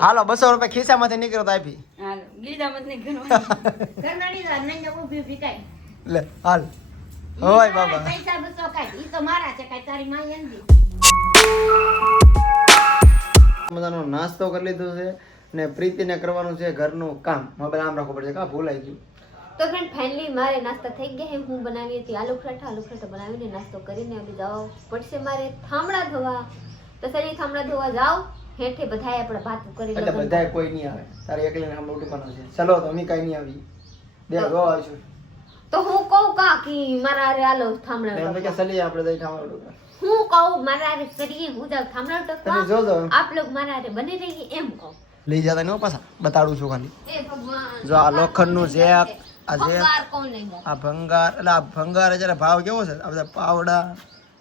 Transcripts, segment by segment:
હાલો 200 રૂપિયા ખિસ્સામાંથી નીકળો તો આપી હાલો ગીધામાં નહીં ઘરવાની ઘરનાની જ નહીં ઊભી ઊભી કાઈ લે હાલ હોય બાબા પૈસા બસો કાઈ ઈ તો મારા છે કાઈ તારી માં એંદી મજાનો નાસ્તો કરી લીધો છે ને પ્રીતિને કરવાનું છે ઘરનું કામ મોબાઈલ આમ રાખવો પડશે કા ભૂલાઈ ગયું તો ફ્રેન્ડ ફાઇનલી મારે નાસ્તા થઈ ગયા છે હું બનાવી હતી આલુ પરાઠા બનાવીને નાસ્તો કરીને હવે જાવ પડશે મારે થાંભળા ધોવા તો સરી થાંભળા ધોવા જાવ હેઠે બધાય આપણે વાતો કરી એટલે બધાય કોઈ નહીં આવે તારે એકલીને આમ ઉઠવાનું છે ચલો તો અમે કઈ નહીં આવી બે ગો આવીશું તો હું કહું કા કે મારા અરે આલો થાંભળા એમ કે સલી આપણે દઈ ઠામા ઉઠવા હું કહું મારા અરે કરીએ હું જાવ થાંભળા તમે ટકવા જોજો આપ લોગ મારા અરે બની રહીએ એમ કહું લઈ જતા નહીં પાછા બતાડું છું ખાલી એ ભગવાન જો આ લોખંડનું છે આ છે ભંગાર કોણ નહીં આ ભંગાર એટલે આ ભંગાર જરા ભાવ કેવો છે આ બધા પાવડા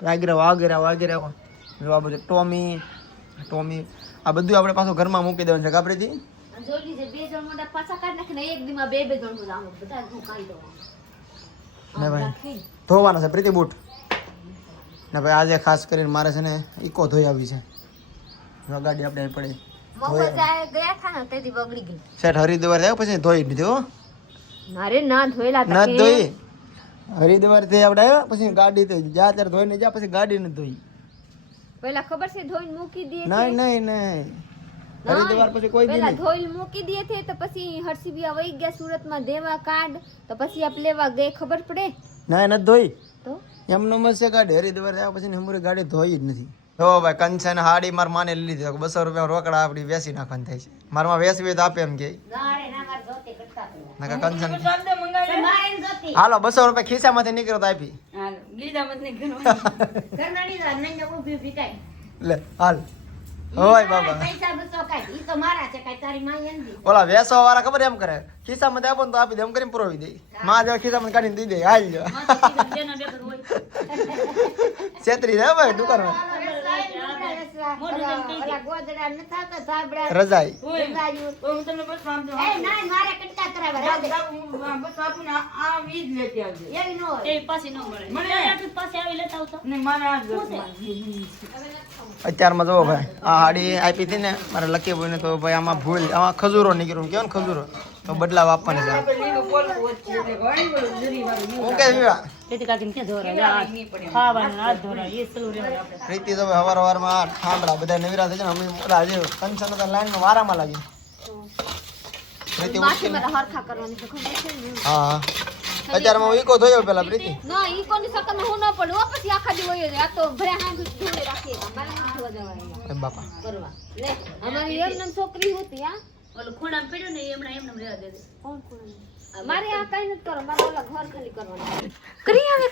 વાગેરા જો આ બધું ટોમી આ બધું આપણે પાછું ઘરમાં મૂકી દેવાનું છે કાપડીથી જોલી જે બે જણ મોટા પાછા કાઢ નાખીને એક દીમાં બે જણ નું આમ બધા હું કાઢી દઉં ને ભાઈ ધોવાના છે પ્રીતિ બૂટ ને ભાઈ આજે ખાસ કરીને મારે છે ને ઇકો ધોઈ આવી છે ગાડી આપણે અહીં પડી મફત ગયા થા ને તેથી બગડી ગઈ શેઠ હરિદ્વાર થયો પછી ધોઈ જ દીધું હો મારે ના ધોયેલા ન ધોઈ હરિદ્વાર થી આપણે આવ્યા પછી ગાડી તો જા ત્યારે ધોઈને જા પછી ગાડી ને ધોઈ પેલા ખબર છે ધોઈને મૂકી દે નહીં હરિદ્વાર પછી કોઈ દી પેલા નહીં ધોઈને મૂકી દે છે તો પછી હર્ષિબિયા વઈ ગયા સુરતમાં દેવા કાર્ડ તો પછી આપ લેવા ગઈ ખબર પડે ના નથી ધોઈ તો એમનો મસ્ત છે ગાડી હરિદ્વાર આવ્યા પછી હમરી ગાડી ધોઈ જ નથી જો ભાઈ કંચન હાડી માર માને લઈ લીધી 200 રૂપિયા રોકડા આપડી વેસી નાખવાનું થાય છે મારમાં વેસવી તો આપે એમ કે ગાડે ના માર જોતે કરતા નકા કંચન શબ્દ મંગાવી મારે જોતી હાલો 200 રૂપિયા ખિસ્સામાંથી નીકળો તો આપી હાલો ગીધામાં નહીં ઘરવાની ઘરનાની જ નહીં ઊભી ઊભી કાઈ લે હાલ હોય બાબા પૈસા બસો કાઈ ઈ તો મારા છે કાઈ તારી માં એંદી ઓલા વેસવા વાળા ખબર એમ કરે ખિસ્સામાંથી આપો ને તો આપી દે એમ કરીને પુરવી દે માં જેવા ખિસ્સામાંથી કાઢીને દઈ દે હાલ જો છેતરી રે ભાઈ દુકાનમાં ઓલા ગોદડા ન થાતા ધાબડા રજાઈ રજાયું. હું તમને બસ આમ દો એ ના મારે કટકા કરાવે રાધે બસ આપું આ ઈ જ લેતી આવજો એવી નો હોય. એ પાછી ન મળે મને આટલું પાસે આવી લેતા આવતો ને મારે આ જ અત્યારમાં જો ભાઈ આ હાડી આપી હતી ને મારા લકી ભાઈ ને તો ભાઈ આમાં ભૂલ આમાં ખજૂરો નીકળ્યું કેવો ને ખજૂરો તો બદલાવ આપવાની છે હું કે વિવા પ્રીતિ તો હવાર ઠામડા બધા નવીરા થઈ જાય અમે ઓલા જે કંચન હતા લાઈનમાં વારામાં લાગી પ્રીતિ માસી મારા હરખા કરવાની છે ખબર છે ને હા અત્યારમાં હું ઈકો ધોયો પેલા પ્રીતિ ના ઈ કોની સકન હું ન પડું પછી આખા દી હોય આ તો ભર્યા હાંગ ધોઈ રાખીએ મારે ન ધોવા જવાય એ બાપા કરવા લે અમારી એમ નામ છોકરી હતી આ ઓલું ખૂણામ પડ્યું ને એમણે એમને રહેવા દે કોણ કોણ મારે આ કઈ નથી કરો મારે ઓલા ઘર ખાલી કરવાનું કરી હવે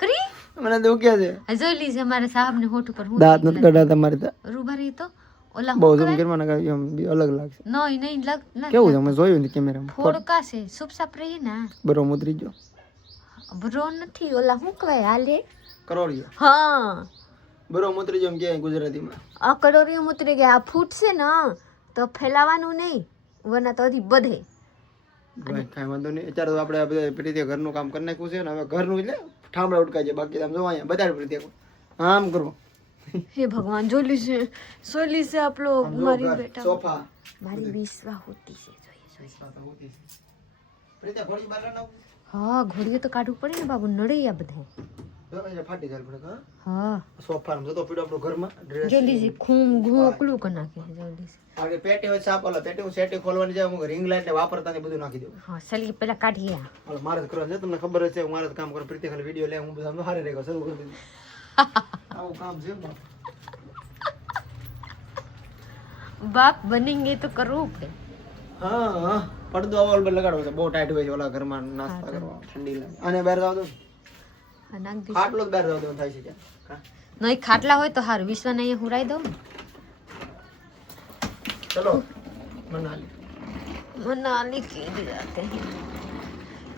કરી મને દુખ્યા છે જોઈ લીજે મારે સાહેબ ને હોઠ ઉપર હું દાંત નથી કઢાતા મારે તો રૂબારી તો ઓલા બહુ જમ કરવાના કાઈ એમ બી અલગ લાગશે નહીં લગ ના કેવું છે મેં જોયું ને કેમેરામાં ફોડકા છે સુપ સાપ રહી ને બરો મુતરી ગયો બ્રો નથી ઓલા હું કહેવાય હાલે કરોડિયો હા બરો મુતરી ગયો એમ કે ગુજરાતીમાં આ કડોરીઓ ઉતરી ગયા આ ફૂટશે ને તો ફેલાવાનું નહીં વરના તો હજી બધે ભાઈ કાંઈ વાંધો નહીં અત્યારે તો આપણે આ બધા પ્રીતિ ઘરનું કામ કરી નાખ્યું છે ને હવે ઘરનું એટલે ઠામડા ઉટકાય છે બાકી આમ જો અહીંયા બધા પ્રીતિ આમ કરો हे भगवान जोली से आप लोग मारी बेटा સોફા मारी विश्वा होती से પ્રીતિ ઘોડી બહાર ના हाँ घोड़ियो तो काटू पड़े ने बाबू नड़े या बधे એટલે ફાટી જાય પડે हाँ સોફા માં જતો પીડો આપણો ઘરમાં ડ્રેસ जल्दी से खून घोकलू कर नाखे जल्दी से આગળ પેટી હોય સાપલા પેટી હું સેટી ખોલવાની જાય હું રિંગ લાઈટ ને વાપરતા ને બધું નાખી દઉં हाँ चलिए पहला काटिए હાલો મારે જ કરવાનું છે તમને ખબર જ છે હું મારે જ કામ કરું પ્રીતિ ખાલી વિડિયો લે હું બધા હારે રેગો શરૂ કરી દીધું આવું કામ છે બાપ बाप बनेंगे तो करो फिर હા પડદો અવલ પર લગાડવો છે બહુ ટાઈટ હોય છે ઓલા ઘરમાં નાસ્તા કરવા ઠંડી લાગે અને બહાર જાવ તો नाक दी આટલો જ બહાર જાવ તો થાય છે ત્યાં नहीं खाटला हो तो हार विश्व नहीं हुराई दो ચલો મનાલી मनाली के जाते हैं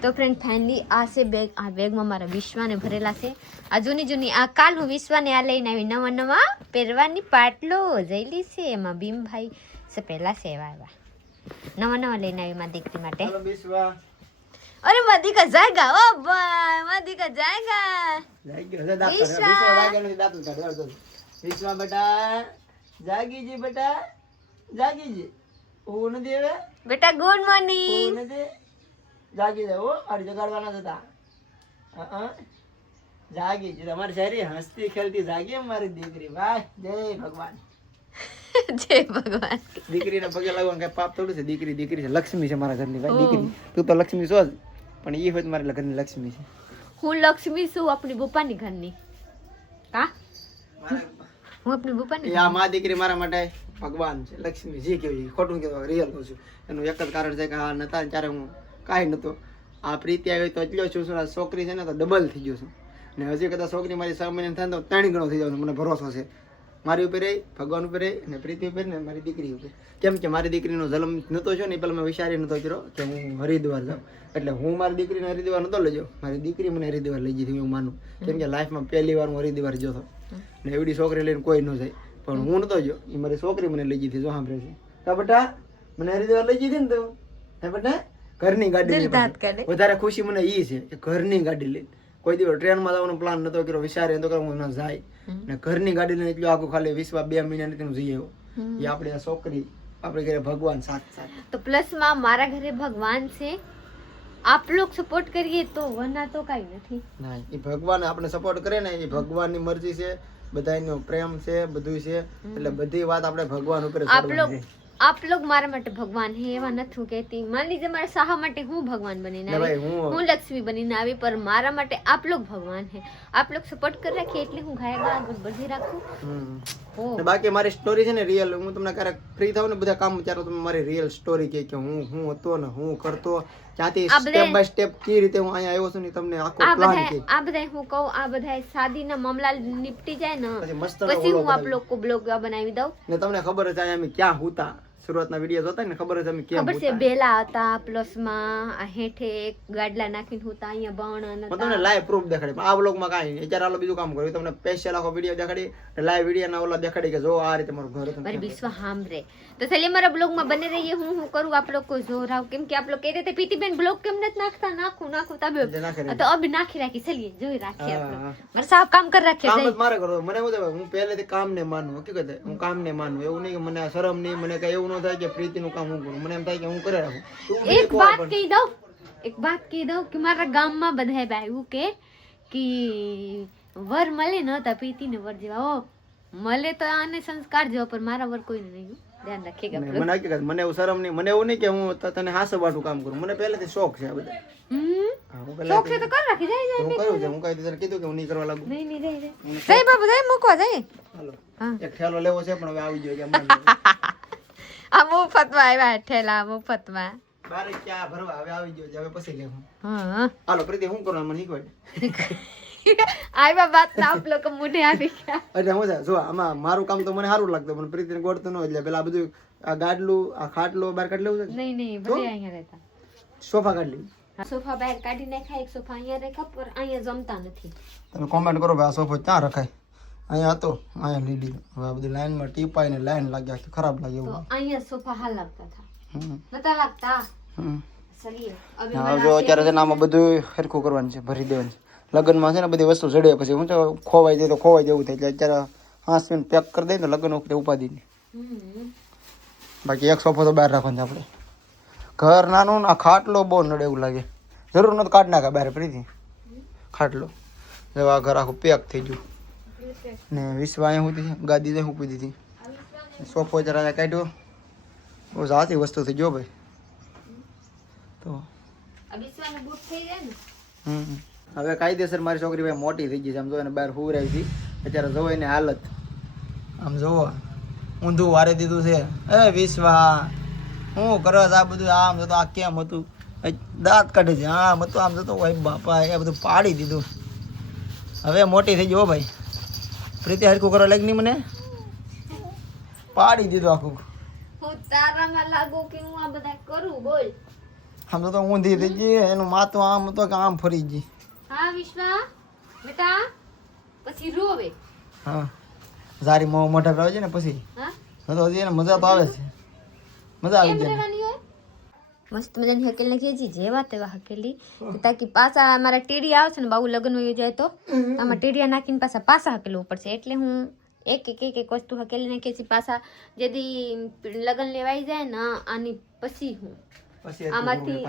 तो फ्रेंड फाइनली आ से बैग आ बैग में मारा विश्वाने भरेला છે આ જૂની આ કાલ હું વિશ્વાને આ લઈને આવી નવા પહેરવાની પાટલો જઈલી છે એમાં ભીમભાઈ સે પહેલા સેવા આવ્યા નવા લઈને આવી માં દીકરી માટે ચલો બિસ્વા અરે મધિકા જાયગા ઓ ભાઈ મધિકા જાયગા જાગી ગયો છે દાંત બિસ્વા જાગી નથી દાંત કાઢ દો બિસ્વા બેટા જાગી જી બેટા જાગી જે ઊંઘ નથી હવે બેટા ગુડ મોર્નિંગ. ઊંઘ નથી જાગી જાય હો આડી જગાડવાના જ હતા જાગી જે તમારી સારી હસતી ખેલતી જાગી મારી દીકરી વાહ જય ભગવાન જય ભગવાન. દીકરીને પગે લાગવાનું કઈ પાપ થોડું છે દીકરી દીકરી છે લક્ષ્મી છે મારા ઘરની ભાઈ દીકરી તું તો લક્ષ્મી છો જ પણ એ હોય મારા ઘરની લક્ષ્મી છે હું લક્ષ્મી છું આપણી બુપાની ઘરની. કા હું આપણી બુપાની એ આ મા દીકરી મારા માટે ભગવાન છે લક્ષ્મી જે કેવી ખોટું કેવું રિયલ કહું છું એનું એક જ કારણ છે કે આ નતા ને ત્યારે હું કાંઈ નહોતો આ પ્રીતિ આવી તો એટલો છું આ છોકરી છે ને તો ડબલ થઈ ગયો છું ને હજી કદાચ છોકરી મારી 6 મહિના થાય તો 3 ગણો થઈ જાવ મને ભરોસો છે મારી ઉપર ભગવાન ઉપર અને પ્રીતિ ઉપર ને મારી દીકરી ઉપર કેમ કે મારી દીકરીનો જન્મ નહોતો છો ને પેલા મેં વિચારી નહોતો કર્યો કે હું હરિદ્વાર જાઉં એટલે હું મારી દીકરીને હરિદ્વાર નહોતો લઈ જાઉં મારી દીકરી મને હરિદ્વાર લઈ જઈ હું માનું કેમ કે લાઈફમાં પહેલી વાર હું હરિદ્વાર ગયો હતો ને એવડી છોકરી લઈને કોઈ ન જાય પણ હું નહોતો ગયો એ મારી છોકરી મને લઈ જઈ જો સાંભળે છે કા બેટા મને હરિદ્વાર લઈ જઈ ને તું હે બેટા ઘરની ગાડી લઈને વધારે ખુશી મને એ છે કે ઘરની ગાડી લઈને કોઈ દિવસ ટ્રેનમાં જવાનો પ્લાન નતો કર્યો વિચારે તો હું ન જાય ને ઘરની ગાડી લઈને એટલું આખું ખાલી 20-22 મહિના નથી હું જઈ આવ્યો એ આપણી આ છોકરી આપણે ઘરે ભગવાન સાથ સાથ તો પ્લસમાં મારા ઘરે ભગવાન છે. આપ લોગ સપોર્ટ કરીએ તો વરના તો કાંઈ નથી. ના એ ભગવાન આપણે સપોર્ટ કરે ને એ ભગવાનની મરજી છે બધાનો પ્રેમ છે બધું છે એટલે બધી વાત આપણે ભગવાન ઉપર છોડવાની છે. આપ લોગ મારા માટે ભગવાન હે એવા નથી કહેતી. માન લીજે મારા સાહા માટે હું ભગવાન બનીને આવી, હું લક્ષ્મી બનીને આવી, પર મારા માટે આપ લોગ ભગવાન હે. આપ લોગ સપોર્ટ કરી રાખીએ એટલે હું ગાયક આગળ વધી રાખું. બાકી મારી સ્ટોરી છે ને રિયલ હું તમને ક્યારેક ફ્રી થાવ ને બધા કામ ત્યારે તમે મારી રિયલ સ્ટોરી કે હું હતો ને હું કરતો ત્યાંથી સ્ટેપ બાય સ્ટેપ કઈ રીતે હું અહીંયા આવ્યો છું ને તમને આખો પ્લાન કે આ બધા હું કહું આ બધા શાદીના મામલા નિપટી જાય ને પછી હું આપ લોકો બ્લોગ બનાવી દઉં ને તમને ખબર જ અમે ક્યાં હતા શરૂઆતના વિડિયો જોતા ને ખબર જ અમે કેમ ખબર છે બેલા હતા પ્લસમાં આ હેઠે એક ગાડલા નાખીને હતા અહીંયા બાવણા હતા તમને લાઈવ પ્રૂફ દેખાડી પણ આ વ્લોગમાં કાંઈ નહીં અત્યારે આલો બીજું કામ કર્યું તમને સ્પેશિયલ આખો વિડિયો દેખાડી લાઈવ વિડિયો ના ઓલા દેખાડી કે જો આ રીતે મારું ઘર હતું મારી વિશ્વ હામરે તો ચાલે મારા બ્લોગમાં બને રહીએ. હું કરું આપ લોકો જોરાવ કેમ કે આપ લોકો કહેતે પીતીબેન બ્લોગ કેમ નથી નાખતા નાખું તબે તો અબ નાખી રાખી ચલીએ જોઈ રાખીએ આપણે મારા સાહેબ કામ કરી રાખીએ કામ જ મારે કરો મને એવું થાય હું પહેલેથી કામ ને માનું હકીકત હું કામ ને માનું એવું નહીં કે મને શરમ નહીં મને કઈ એવું ન થાય કે પ્રીતિનું કામ હું કરું મને એમ થાય કે હું કરે રાખું. એક વાત કહી દઉં કે મારા ગામમાં બધાએ આવ્યું કે વર મળે ન તા પ્રીતિને વર જેવા ઓ મળે તો આને સંસ્કાર જેવો પર મારા વર કોઈને નહીં. ધ્યાન રાખીએ મને હકીકત મને એવું શરમ નહીં મને એવું નહીં કે હું તને હાસવાટું કામ કરું મને પહેલેથી શોખ છે આ બધા શોખ છે તો કર રાખી જાય હું કર્યું છે હું કઈ તને કીધું કે હું નહીં કરવા લાગુ નહીં જય બાબુ જય મૂકવા જાય હાલો એક ઠેલો લેવો છે પણ હવે આવી ગયો કે આ મુફતમાં આવ્યા ઠેલા મુફતમાં બારે ક્યાં ભરવા હવે આવી ગયો છે હવે પછી લેવું હા હાલો પ્રીતિ શું કરવાનું મને શીખવાડ આવ્યા વાત ના આપ લોકો મોઢે આવી ગયા એટલે હું છે જો આમાં મારું કામ તો મને સારું લાગતું પણ પ્રીતિને ગોળતું ન એટલે પેલા બધું આ ગાડલું આ ખાટલો બહાર કાઢી લેવું છે નહીં બધે અહીંયા રહેતા સોફા કાઢી લેવું સોફા બહાર કાઢી નાખ્યા એક સોફા અહીંયા રાખ્યા પર અહીંયા જમતા નથી. તમે કોમેન્ટ કરો ભાઈ આ સોફો ક્યાં રખાય અહીંયા હતો અહીંયા લઈ લીધો હવે આ બધી લાઈનમાં ટીપાઈ ને લાઈન લાગ્યા કે ખરાબ લાગે એવું અહીંયા સોફા હાલ લાગતા હતા નતા લાગતા ચલીએ હા જો અત્યારે છે ને આમાં બધું સરખું કરવાનું છે ભરી દેવાનું છે લગ્નમાં છે ને બધી વસ્તુ જડે પછી હું તો ખોવાઈ જાય તો ખોવાઈ જવું થાય એટલે અત્યારે હાંસવીને પેક કરી દઈએ ને લગ્ન વખતે ઉપાધિ નહીં બાકી એક સોફો તો બહાર રાખવાનો છે આપણે ઘર નાનું ને આ ખાટલો બહુ નડે એવું લાગે જરૂર નથી કાઢ નાખા બહાર પ્રીતિ ખાટલો જો આ ઘર આખું પેક થઈ ગયું ને વિશ્વ અહીંયા સુધી ગાદી ત્યાં મૂકી દીધી સોફો જરા કાઢ્યો બહુ સાચી વસ્તુ થઈ ગયો ભાઈ તો હવે કાયદેસર મારી છોકરી ભાઈ મોટી થઈ ગઈ છે આમ જો એને બહાર હુવરાવી હતી અત્યારે જોવો એની હાલત આમ જોવો ઊંધું વારે દીધું છે એ વિશ્વા હું કરો આ બધું આમ જતો આ કેમ હતું દાંત કાઢે છે આમ હતું આમ જતો ભાઈ બાપા એ બધું પાડી દીધું હવે મોટી થઈ ગઈ ભાઈ પ્રીતિ હરખું કરવા લાગી નહીં મને પાડી દીધું આખું હું તારામાં લાગુ કે હું આ બધા કરું બોલ આમ તો ઊંધી થઈ ગઈ એનું માથું આમ હતો કે આમ ફરી ગઈ હા વિશ્વા બેટા પછી રોવે હા સારી મોઢા આવે છે ને પછી તો હજી એને મજા તો આવે છે મજા આવી જાય મસ્ત મજાની હકેલ નાખી હજી જેવા તેવા હકેલી તાકી પાછા અમારા ટીડિયા આવશે ને બાબુ લગ્ન હોય જાય તો આમાં ટીડિયા નાખીને પાછા હકેલવું પડશે એટલે હું એક વસ્તુ હકેલી નાખીએ છીએ પાછા જેદી લગન લેવાઈ જાય ને આની પછી હું પછી આમાંથી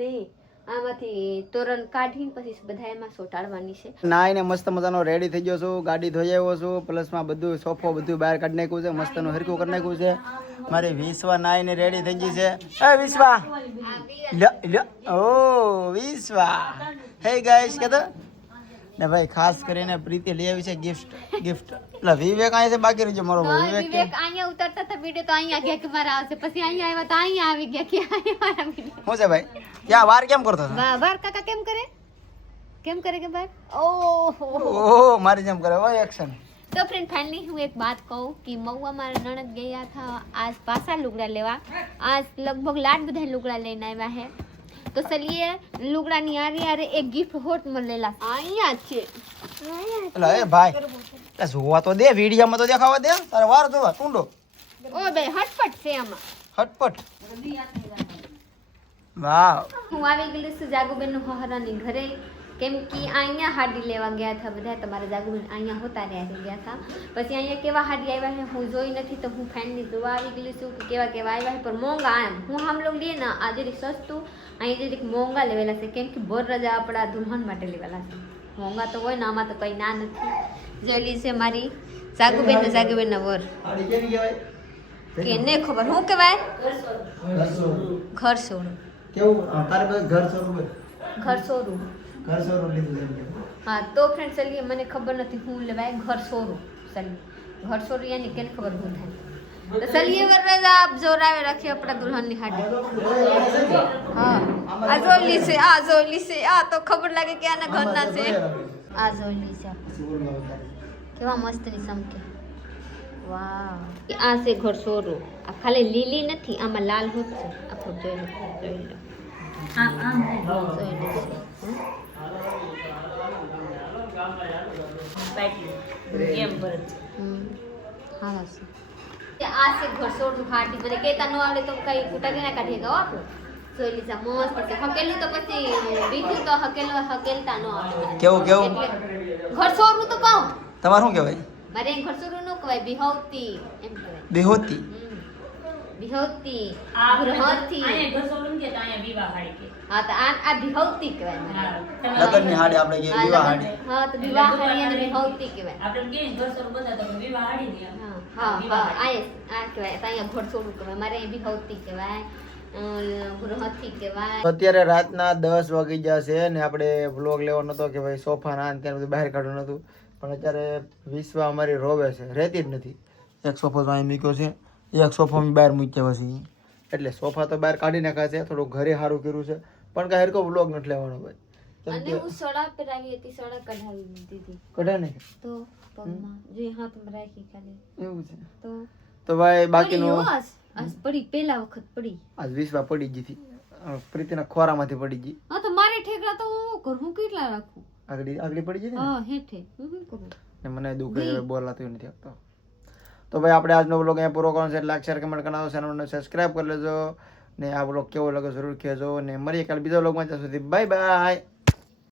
નહીં આમાંથી તોરણ કાઢીને પછી બધા એમાં સોટાડવાની છે. નાઈને મસ્ત મજાનો રેડી થઈ ગયો છું, ગાડી ધોઈ આવ્યો છું, પ્લસમાં બધું સોફો બધું બહાર કાઢી નાખ્યું છે, મસ્તનું હરખું કરી નાખ્યું છે. મારી વિશ્વા નાઈને રેડી થઈ ગઈ છે. એ વિશ્વા ઓ વિશ્વા હે ગાઈસ કે તો ને ભાઈ ખાસ કરીને પ્રીતિ લઈ આવી છે ગિફ્ટ એટલે વિવેક અહીંયા છે બાકી રહેજો મારો ભાઈ વિવેક અહીંયા ઉતરતા હતા વિડિયો તો અહીંયા ગયા કે મારા આવશે પછી અહીંયા આવ્યા તો અહીંયા આવી ગયા કે અહીંયા મારા વિડિયો શું છે ભાઈ ક્યાં વાર કેમ કરતો હતો? વાર કાકા કેમ કરે કે બાર ઓહો ઓહો મારી જેમ કરે ઓ એક્શન. तो फ्रेंड फाइनली हूँ एक बात कहूँ कि मऊआ मारा ननद गया था आज पासा लुगड़ा लेवा आज लगभग लाड बधाई लुगड़ा लेने आया है तो चलिए लुगड़ा नहीं आ रही अरे एक गिफ्ट होट મળેલા અહીંયા છે એટલે એ ભાઈ એ જોવા તો દે વિડિયોમાં તો દેખાવા દે તારે વાર જોવા ટુંડો ઓ બે હટપટ છે આમાં હટપટ વાવ હું આવી ગયેલી છું જાગુબેન નું હહરાની ઘરે કેમ કે અહીંયા હાડી લેવા ગયા હતા બધા તમારા જાગુબેન અહીંયા હોતા રહ્યા ગયા હતા પછી અહીંયા કેવા હાડી આવ્યા છે હું જોઈ નથી તો હું ફેનની જોવા આવી ગયેલી છું કે કેવા કેવા આવ્યા છે પણ મોંઘા એમ હું આમ લોગ લઈએ ને આ જરીક સસ્તું અહીંયા જરીક મોંઘા લેવેલા છે કેમ કે બોર રજા આપણા દુલ્હન માટે લેવેલા છે મોંઘા તો હોય ને આમાં તો કંઈ ના નથી જોયેલી છે મારી જાગુબેન ને જાગુબેનના વર હાડી કેવી કહેવાય કે ને ખબર શું કહેવાય ઘર સોરું કેવું તારે બધું ઘર સોરું ઘર સોરું ઘર સોરું લીધું છે हाँ तो फ्रेंड चलिए मैंने खबर नहीं हूँ लेवाए घर सोरू चलिए घर सोरू यानी क्या खबर हूँ है तो चलिए वरना आप जोरावे रखिए अपना दुल्हन ની હાડી हाँ आ जोली से आ तो खबर लगे कि आना घर ना से आ जोली से કેવા મસ્ત ની સમકે વાહ આ છે ઘર સોરું આ ખાલી લીલી નથી આમાં લાલ હોત છે આપણે જોઈ લો જોઈ લો આ છે ઘરસોડનું હાડી મને કહેતા ન આવડે તો કઈ કુટાડી ના કાઢીએ ગયો આપો જોઈ લીધા મસ્ત છે હકેલું તો પછી બીજું તો હકેલતા ન આવડે કેવું ઘરસોડનું તો કહું તમારે શું કહેવાય મારે ઘરસોડનું ન કહેવાય બિહોતી એમ કહેવાય બેહોતી બિહોતી ગૃહથી અહીંયા ઘર સોડું કે તો અહીંયા વિવાહ હાડી કે હા તો આ બિહોતી કહેવાય મને. લગનની હાડી આપણે કે વિવાહ હાડી હા તો વિવાહ હાડી અને બિહોતી કહેવાય આપણે કે ઘર સોડું બધા તો વિવાહ હાડી ને હા આ કહેવાય તો અહીંયા ઘોડસોડું કહેવાય મારે અહીં બિહોતી કહેવાય ગૃહથી કહેવાય. અત્યારે રાતના 10 વાગી ગયા છે ને આપણે વ્લોગ લેવો નતો કે ભાઈ સોફા ના ત્યાં બધું બહાર કાઢવું નતું પણ અત્યારે વિશ્વા અમારી રોવે છે રહેતી જ નથી. એક સોફો તો અહીં મૂક્યો છે એક સોફો મેં બહાર મૂક્યો છે એટલે સોફા તો બહાર કાઢી નાખ્યા છે થોડું ઘરે સારું કર્યું છે પણ કાંઈ હરકો વ્લોગ નથી લેવાનો ભાઈ અને હું સડા પર આવી હતી સડા કઢાવી દીધી કઢા ને તો પગમાં જે હાથમાં રાખી ખાલી એવું છે તો તો ભાઈ બાકીનું આજ પડી પહેલા વખત પડી આજ વિશ્વા પડી ગઈ હતી પ્રીતિના ખોરામાંથી પડી ગઈ હા તો મારે ઠેકડા તો હું કરું હું કેટલા રાખું આગળ પડી ગઈ ને હા હેઠે હું શું કરું ને મને દુઃખ છે બોલાતું નથી આપતો. તો ભાઈ આપણે આજનો બ્લોગ અહીંયા પૂરો કરવાનો છે. લાઈક શેર કમેન્ટ કરવાનો ચેનલને સબસ્ક્રાઇબ કરી લેજો ને આ બ્લોગ કેવો લાગે જરૂર કહેજો ને મળીએ કાલે બીજા બ્લોગમાં ત્યાં સુધી બાય બાય.